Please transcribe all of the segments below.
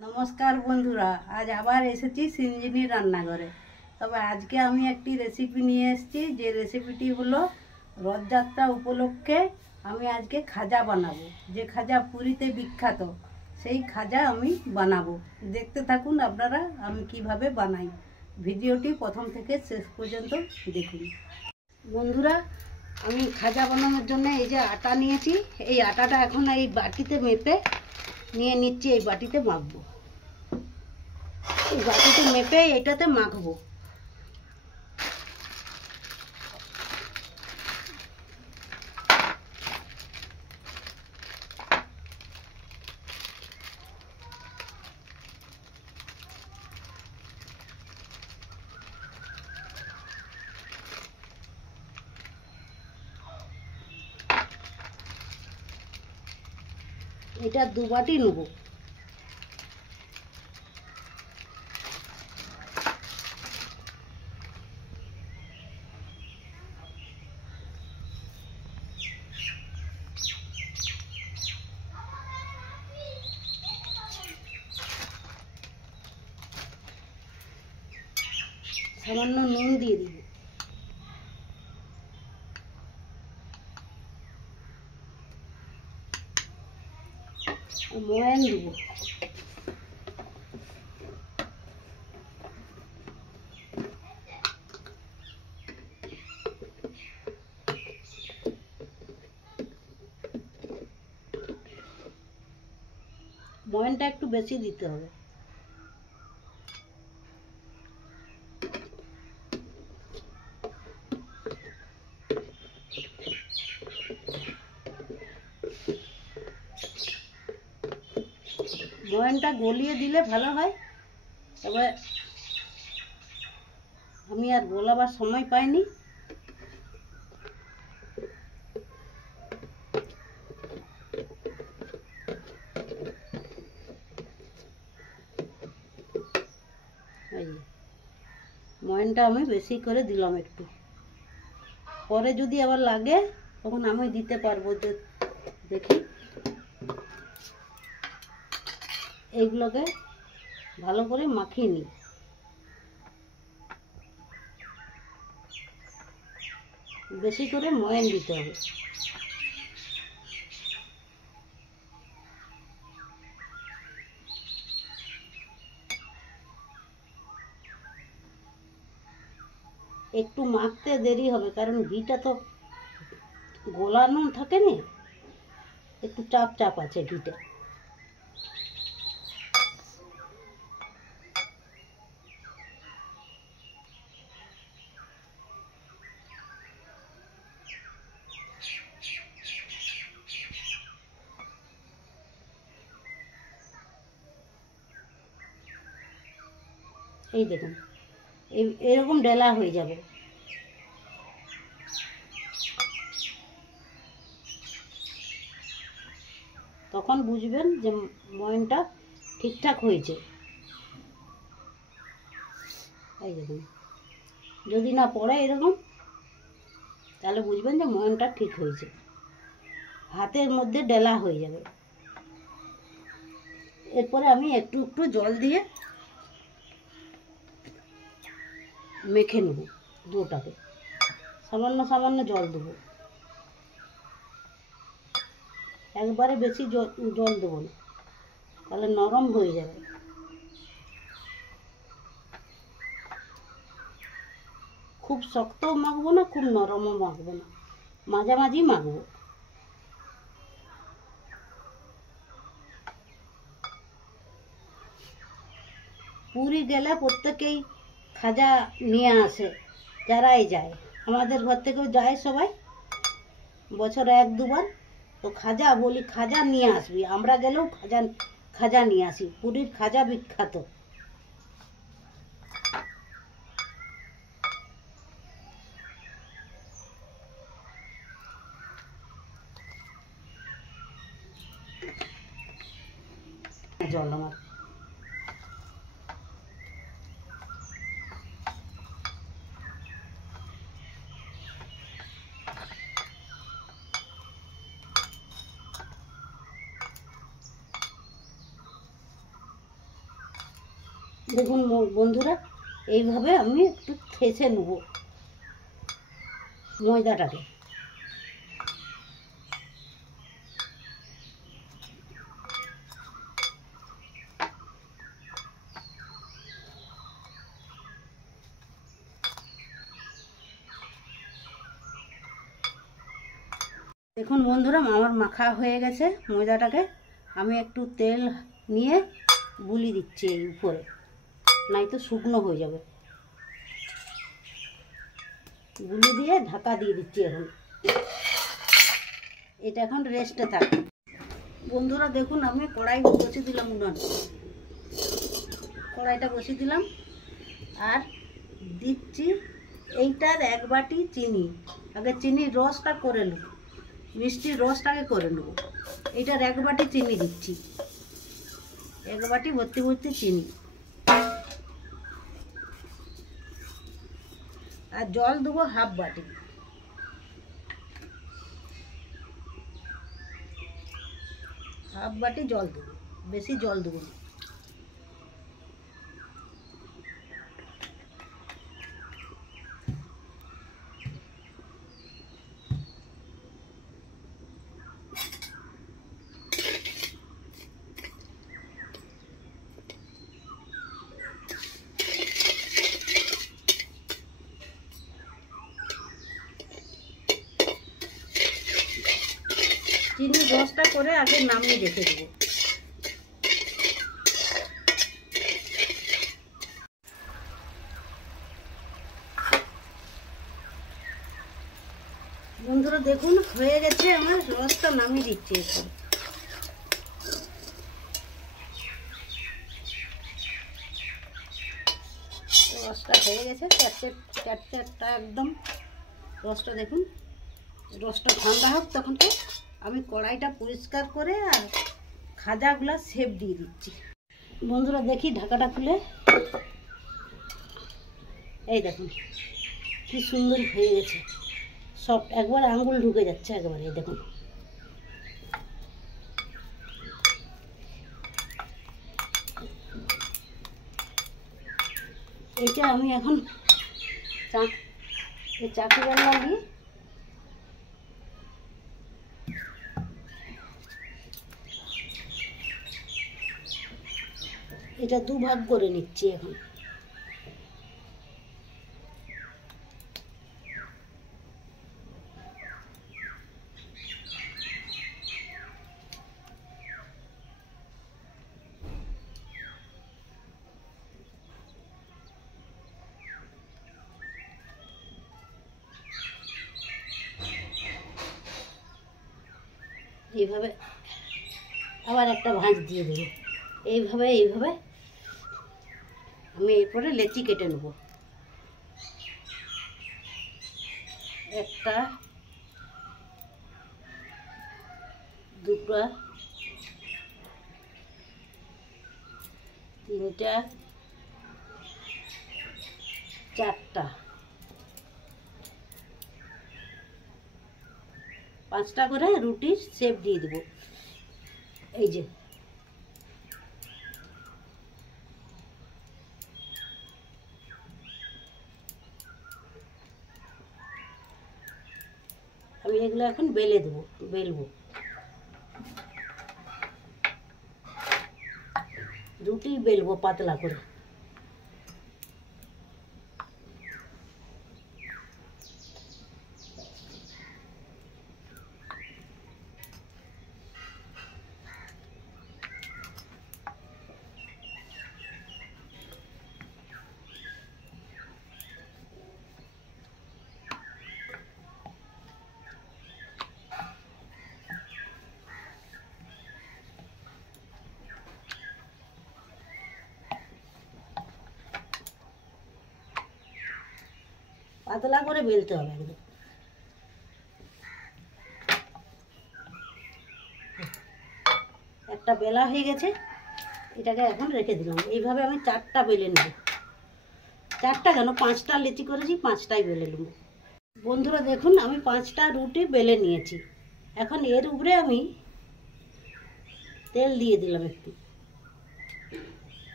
নমস্কার বন্ধুরা, আজ আবার এসেছি সিঞ্জিনির রান্নাঘরে। তবে আজকে আমি একটি রেসিপি নিয়ে এসেছি, যে রেসিপিটি হলো রথযাত্রা উপলক্ষে আমি আজকে খাজা বানাবো। যে খাজা পুরীতে বিখ্যাত, সেই খাজা আমি বানাবো। দেখতে থাকুন আপনারা আমি কিভাবে বানাই। ভিডিওটি প্রথম থেকে শেষ পর্যন্ত দেখুন। বন্ধুরা, আমি খাজা বানানোর জন্য এই যে আটা নিয়েছি, এই আটাটা এখন এই বাটিতে মেপে নিয়ে নিচ্ছি। এই বাটিতে মাখবো, এই বাটিতে মেপে এটাতে মাখবো। এটা দু বাটি নেবো। সামান্য নুন দিয়ে দিব, ময়ান দিব, ময়ানটা একটু বেশি দিতে হবে। ময়ানটা গলিয়ে দিলে ভালো হয়। তবে আমি আর গোলাবার সময় পাইনি। ময়ানটা আমি বেশি করে দিলাম একটু, পরে যদি আবার লাগে তখন আমি দিতে পারবো। যে দেখি, এইগুলোকে ভালো করে মাখিয়ে নিই। বেশি করে ময়ান দিতে হবে। একটু মাখতে দেরি হবে, কারণ ঘিটা তো গোলানো থাকে না, একটু চাপ চাপ আছে ঘিটা। এই দেখুন, এরকম ডেলা হয়ে যাবে। তখন বুঝবেন যে ময়ানটা ঠিকঠাক হয়েছে। এই দেখুন, যদি না পড়ে এরকম, তাহলে বুঝবেন যে ময়ানটা ঠিক হয়েছে। হাতের মধ্যে ডেলা হয়ে যাবে। এরপরে আমি একটু একটু জল দিয়ে মেখে নেব। দুটাকে সামান্য সামান্য জল দেবো, একবারে বেশি জল দেবো না, তাহলে নরম হয়ে যাবে। খুব শক্তও মাখবো না, খুব নরমও মাখবো না, মাঝামাঝি মাখবো। পুরী গেলে প্রত্যেকেই খাজা নিয়ে আসে, যারাই যায়। আমাদের ঘর থেকেও যায় সবাই, বছরে এক দুবার। তো খাজা বলি, খাজা নিয়ে আসবি। আমরা গেলেও খাজা নিয়ে আসি। পুরীর খাজা বিখ্যাত। জল আমার দেখুন বন্ধুরা, এইভাবে আমি একটু থেসে নেব ময়দাটাকে। দেখুন বন্ধুরা, আমার মাখা হয়ে গেছে ময়দাটাকে। আমি একটু তেল নিয়ে গুলি দিচ্ছি এই উপরে, নাই তো শুকনো হয়ে যাবে। গুলি দিয়ে ঢাকা দিয়ে দিচ্ছি। এখন এটা এখন রেস্টে থাক। বন্ধুরা দেখুন, আমি কড়াই বসিয়ে দিলাম, কড়াইটা বসিয়ে দিলাম আর দিচ্ছি এইটার 1 বাটি চিনি। আগে চিনির রসটা করে নেব, মিষ্টির রসটাকে করে নেব। এইটার 1 বাটি চিনি দিচ্ছি, 1 বাটি ভর্তি ভর্তি চিনি। আর জল দেবো 1/2 বাটি। হাফ বাটি জল দেবো, বেশি জল দেবো না। চিনি রসটা করে আগে নামিয়ে রেখে দেবো। বন্ধুরা দেখুন, হয়ে গেছে আমার, রসটা নামিয়ে দিচ্ছি। রসটা হয়ে গেছে, চারটা একদম রসটা। দেখুন, রসটা ঠান্ডা হোক, তখন তো আমি কড়াইটা পরিষ্কার করে আর খাজাগুলো শেপ দিয়ে দিচ্ছি। বন্ধুরা দেখি ঢাকাটা খুলে, এই দেখুন কি সুন্দর হয়ে গেছে, সব একবার আঙ্গুল ঢুকে যাচ্ছে একবারে। এই দেখুন, এটা আমি এখন চাকু বান্না দিয়ে এটা 2 ভাগ করে নিচ্ছি। এখন এইভাবে আবার একটা ভাঁজ দিয়ে দেবো। এইভাবে আমি এরপরে লেচি কেটে নেব। একটা, দুটো, তিনটা, চারটা, 5টা করে রুটির শেপ দিয়ে দেবো। এই যে আমি এগুলো এখন বেলবো। রুটি বেলবো পাতলা করে। পাতলা করে বেলতে হবে একদম। একটা বেলা হয়ে গেছে, এটাকে এখন রেখে দিলাম। এইভাবে আমি 4টা বেলে নেব। 4টা কেন, 5টা লেচি করেছি, 5টাই বেলে নেব। বন্ধুরা দেখুন, আমি 5টা রুটি বেলে নিয়েছি। এখন এর উপরে আমি তেল দিয়ে দিলাম একটু,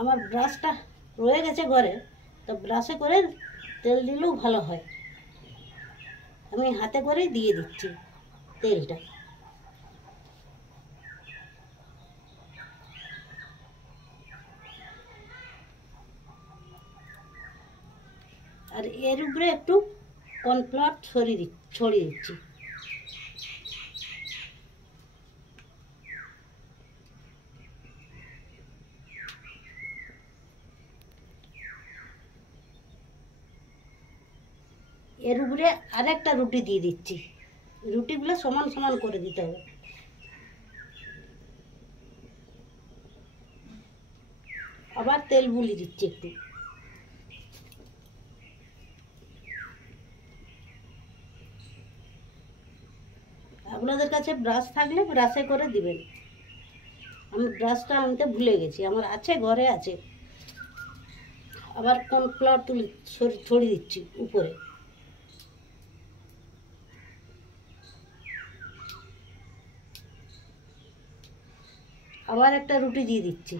আমার ব্রাশটা রয়ে গেছে ঘরে, তো ব্রাশে করে তেল দিলেও ভালো হয়। আমি হাতে করেই দিয়ে দিচ্ছি তেলটা। আর এর উপরে একটু কর্নফ্লাওয়ার ছড়িয়ে দিচ্ছি। এর উপরে আরেকটা রুটি দিয়ে দিচ্ছি। রুটিগুলো সমান সমান করে দিতে হবে। আবার তেল বুলিয়ে দিচ্ছি একটু। আপনাদের কাছে ব্রাশ থাকলে ব্রাশে করে দিবেন। আমি ব্রাশটা আনতে ভুলে গেছি, আমার আছে, ঘরে আছে। আবার কর্নফ্লাওয়ার ছড়িয়ে দিচ্ছি উপরে। আবার একটা রুটি দিয়ে দিচ্ছি।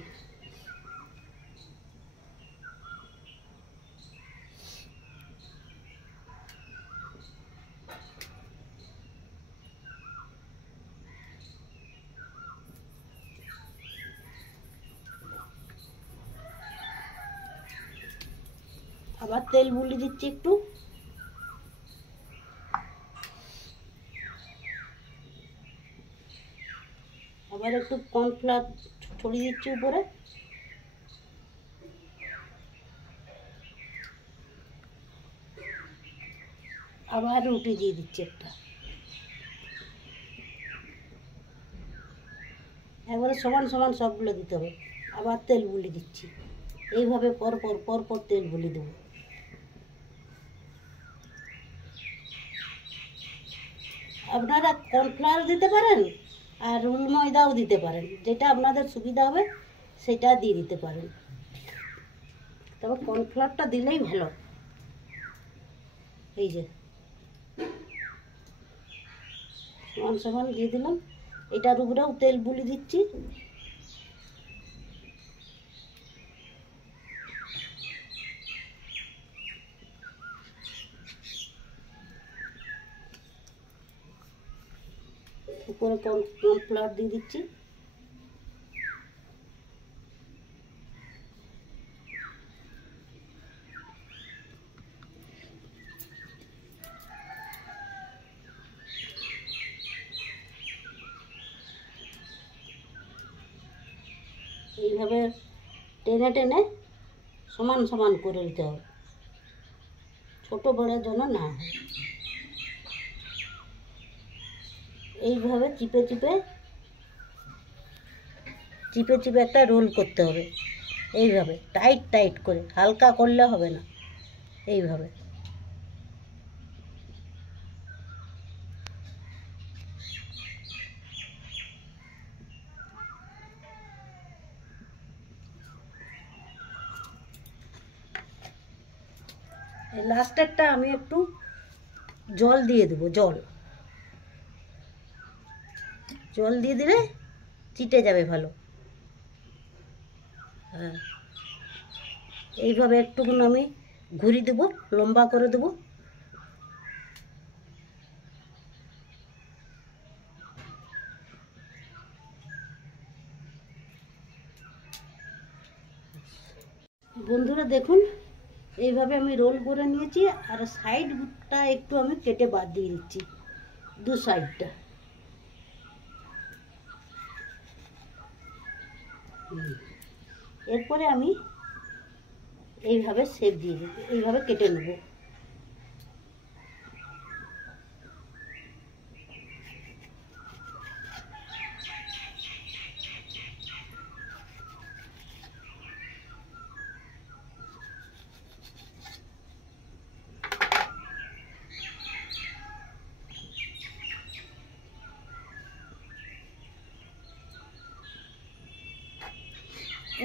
আবার তেল বুলিয়ে দিচ্ছি একটু। আবার একটু কর্নফ্লাওয়ার ছড়িয়ে দিচ্ছি উপরে। আবার রুটি দিয়ে দিচ্ছি একটা। একবারে সমান সমান সবগুলো দিতে হবে। আবার তেল বুলিয়ে দিচ্ছি। এইভাবে পরপর তেল বুলিয়ে দেবো। আপনারা কর্নফ্লাওয়ার দিতে পারেন আর রুল ময়দাও দিতে পারেন, যেটা আপনাদের সুবিধা হবে সেটা দিয়ে দিতে পারেন। তবে কর্নফ্লাওয়ারটা দিলেই ভালো। এই যে সমান সমান দিয়ে দিলাম। এটার উপরেও তেল বুলিয়ে দিচ্ছি। উপরে কর্নফ্লাওয়ার দিয়ে দিচ্ছি। এইভাবে টেনে টেনে সমান সমান করে দিতে হবে, ছোট বড়ের জন্য না। এইভাবে চিপে চিপে একটা রোল করতে হবে। এইভাবে টাইট করে, হালকা করলে হবে না। এইভাবে লাস্টেরটা আমি একটু জল দিয়ে দেবো। জল দিয়ে দিলে চিটে যাবে ভালো। হ্যাঁ, এইভাবে একটুকুন আমি ঘুরিয়ে দেবো, লম্বা করে দেবো। বন্ধুরা দেখুন, এইভাবে আমি রোল করে নিয়েছি। আর সাইডটা একটু আমি কেটে বাদ দিয়ে দিচ্ছি, দু সাইডটা। এরপরে আমি এইভাবে শেপ দিয়ে দেবো, এইভাবে কেটে নেব।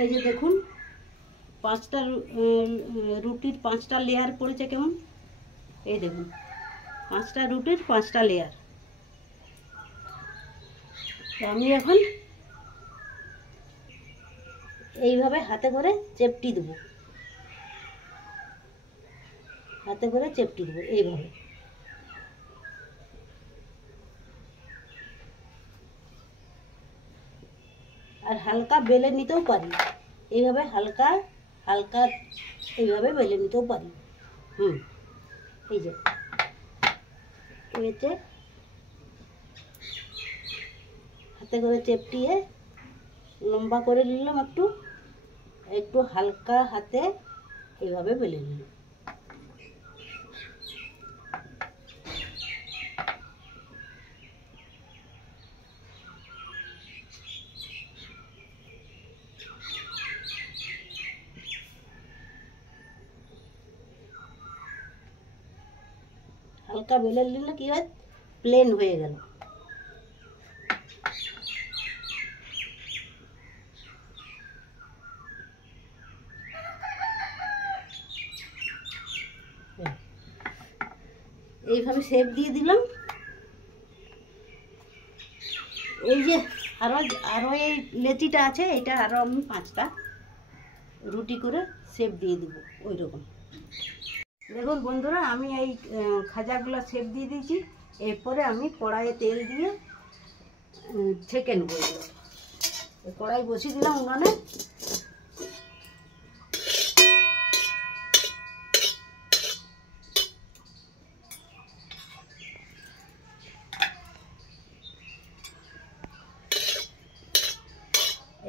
এই যে দেখুন, রুটির 5টা লেয়ার পড়েছে কেমন। এই দেখুন, 5টা রুটির 5টা লেয়ার। আমি এখন এইভাবে হাতে করে চেপটি দেবো, হাতে করে চেপটি দেবো এইভাবে। আর হালকা বেলে নিতেও পারি, এইভাবে হালকা হালকা এইভাবে বেলে নিতেও পারি। এই যে হয়েছে, হাতে করে চেপটিয়ে লম্বা করে নিলাম, একটু একটু হালকা হাতে এইভাবে বেলে নিলাম। হালকা বেলে নিলে কি হয়, প্লেন হয়ে গেল। এইভাবে শেপ দিয়ে দিলাম। এই যে আরো আরো এই লেচিটা আছে, এটা আরো আমি 5টা রুটি করে শেপ দিয়ে দিব ওই রকম। দেখুন বন্ধুরা, আমি এই খাজাগুলো শেপ দিয়ে দিয়েছি। এরপরে আমি কড়াইয়ে তেল দিয়ে ছেঁকে নেবো। কড়াই বসিয়ে দিলাম উনানে।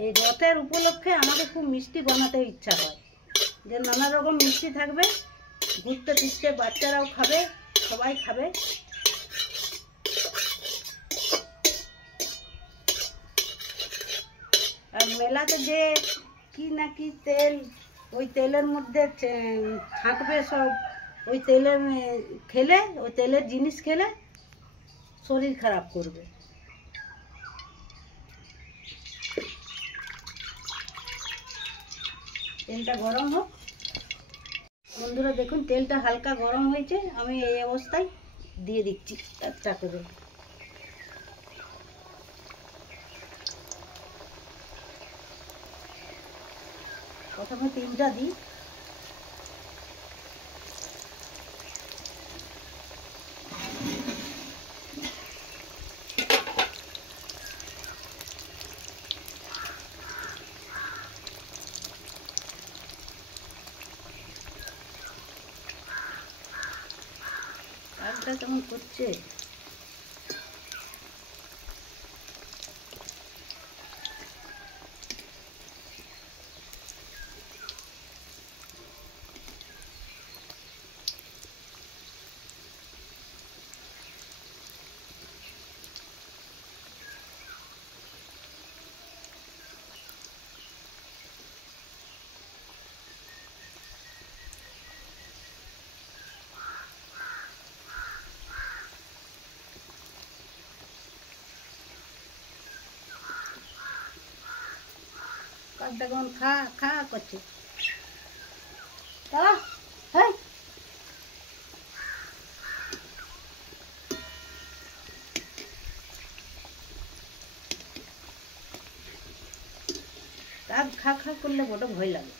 এই রথের উপলক্ষে আমাকে খুব মিষ্টি বানাতে ইচ্ছা হয়, যে নানা রকম মিষ্টি থাকবে, ঘুরতে ফিরতে বাচ্চারাও খাবে, সবাই খাবে। আর মেলাতে যে কি না কি তেল, ওই তেলের মধ্যে থাকবে সব, ওই তেলে খেলে, ওই তেলের জিনিস খেলে শরীর খারাপ করবে। তেলটা গরম হোক বন্ধুরা। দেখুন তেলটা হালকা গরম হয়েছে, আমি এই অবস্থায় দিয়ে দিচ্ছি একটা করে। প্রথমে 3টা দিই। কাজটা কেমন করছে? কাজটা কেমন খা খা করছে? দাঁড়া, হ্যাঁ কাক খা খা করলে বড় ভয় লাগে।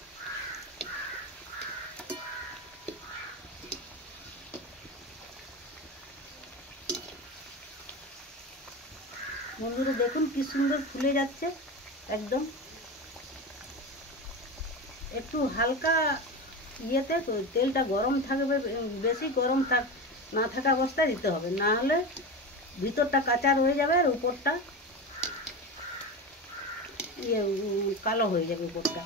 বন্ধুরা দেখুন কি সুন্দর ফুলে যাচ্ছে একদম। একটু হালকা ইয়েতে তেলটা গরম থাকবে, বেশি গরম না থাকা অবস্থায় দিতে হবে, না হলে ভিতরটা কাঁচা রয়ে যাবে আর উপরটা কালো হয়ে যাবে উপরটা।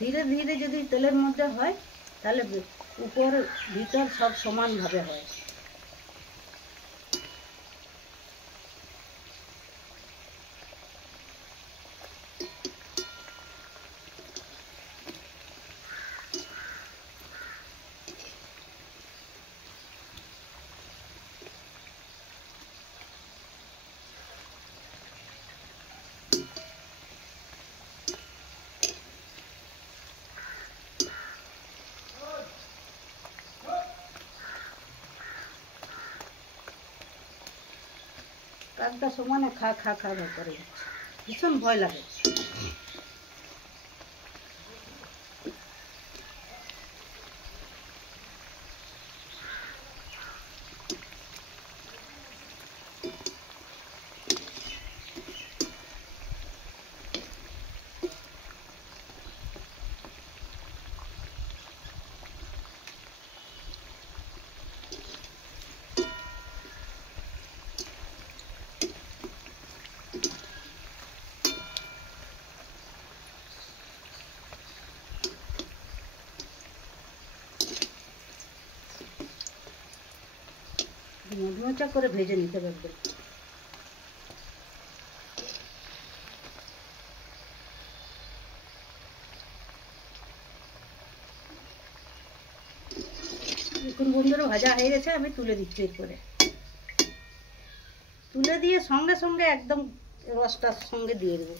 ধীরে ধীরে যদি তেলের মধ্যে হয় তাহলে উপর ভিতর সব সমানভাবে হয়। কাকটা সমানে খা খা খা করে, ভীষণ ভয় লাগে। মোচা করে ভেজে নিতে পারবে। এখন বন্ধুরা ভাজা হয়ে গেছে, আমি তুলে দিচ্ছি। এরপরে তুলে দিয়ে সঙ্গে সঙ্গে একদম রসটার সঙ্গে দিয়ে দেবো।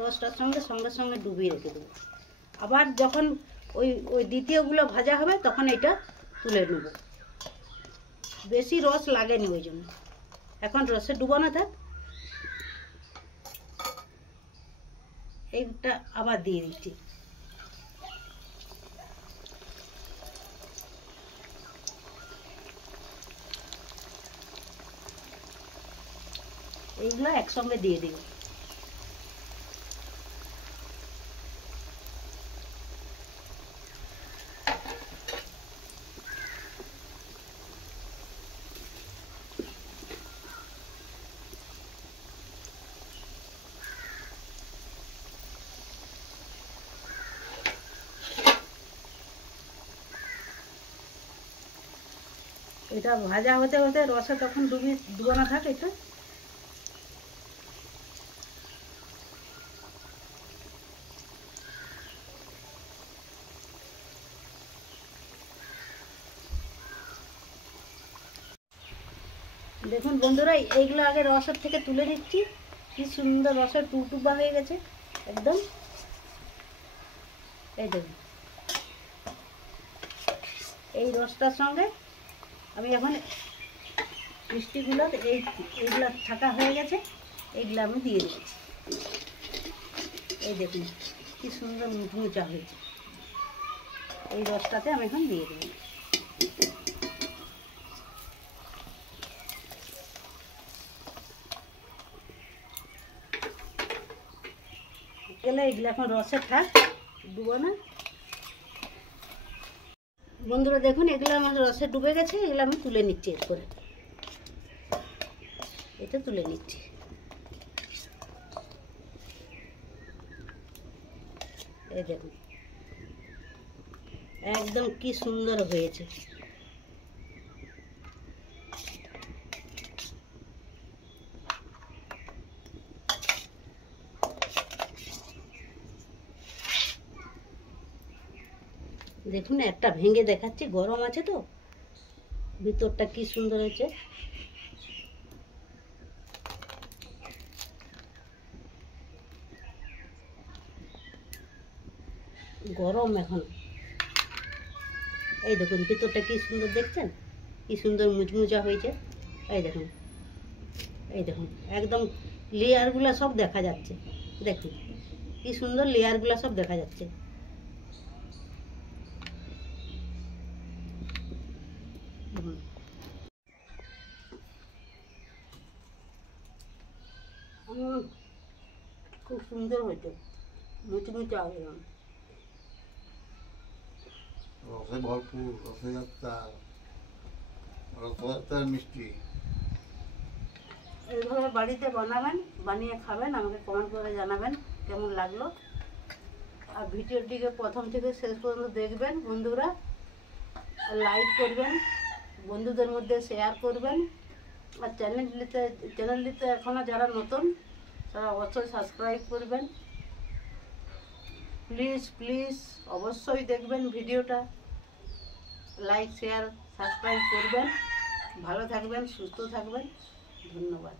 রসটার সঙ্গে সঙ্গে সঙ্গে ডুবিয়ে রেখে দেবো। আবার যখন ওই ওই দ্বিতীয়গুলো ভাজা হবে তখন এটা তুলে নেব। বেশি রস লাগেনি ওই জন্য। এখন রসে ডুবানো থাক। এইটা আবার দিয়ে দিচ্ছি। এইগুলো একসঙ্গে দিয়ে দিব। এটা ভাজা হতে হতে রসে তখন ডুবানো থাক। এটা দেখুন বন্ধুরা, এইগুলো আগে রসের থেকে তুলে নিচ্ছি। কি সুন্দর রসের টুকটুকা হয়ে গেছে একদম। এই দেখুন, এই রসটার সঙ্গে আমি এখন মিষ্টিগুলো এইগুলো থাকা হয়ে গেছে, এইগুলো আমি দিয়ে দিচ্ছি। এই দেখুন কি সুন্দর মুচমুচা হয়েছে। এই রসটাতে আমি এখন দিয়ে দেবো। গেলে এগুলো এখন রসে থাক, ডুবো না। বন্ধুরা দেখুন, এগুলো আমার রসে ডুবে গেছে। এগুলো আমি তুলে নিচ্ছি। এরপরে এটা তুলে নিচ্ছি। এই দেখুন একদম কি সুন্দর হয়েছে। দেখুন একটা ভেঙে দেখাচ্ছি, গরম আছে তো, ভিতরটা কি সুন্দর হয়েছে। গরম এখন। এই দেখুন ভিতরটা কি সুন্দর, দেখছেন কি সুন্দর মুচমুচা হয়েছে। এই দেখুন, এই দেখুন একদম লেয়ারগুলো সব দেখা যাচ্ছে। দেখুন কি সুন্দর লেয়ারগুলো সব দেখা যাচ্ছে। খুব সুন্দর হয়েছে, মুচমুচা হয়ে গেল। রসে ভরপুর, রসগোল্লা মিষ্টি। এইভাবে বাড়িতে বানাবেন, বানিয়ে খাবেন, আমাকে কমেন্ট করে জানাবেন কেমন লাগলো। আর ভিডিওটিকে প্রথম থেকে শেষ পর্যন্ত দেখবেন বন্ধুরা, লাইক করবেন, বন্ধুদের মধ্যে শেয়ার করবেন। আর চ্যানেলটিতে এখনও যারা নতুন তারা অবশ্যই সাবস্ক্রাইব করবেন। প্লিজ প্লিজ অবশ্যই দেখবেন ভিডিওটা, লাইক শেয়ার সাবস্ক্রাইব করবেন। ভালো থাকবেন, সুস্থ থাকবেন। ধন্যবাদ।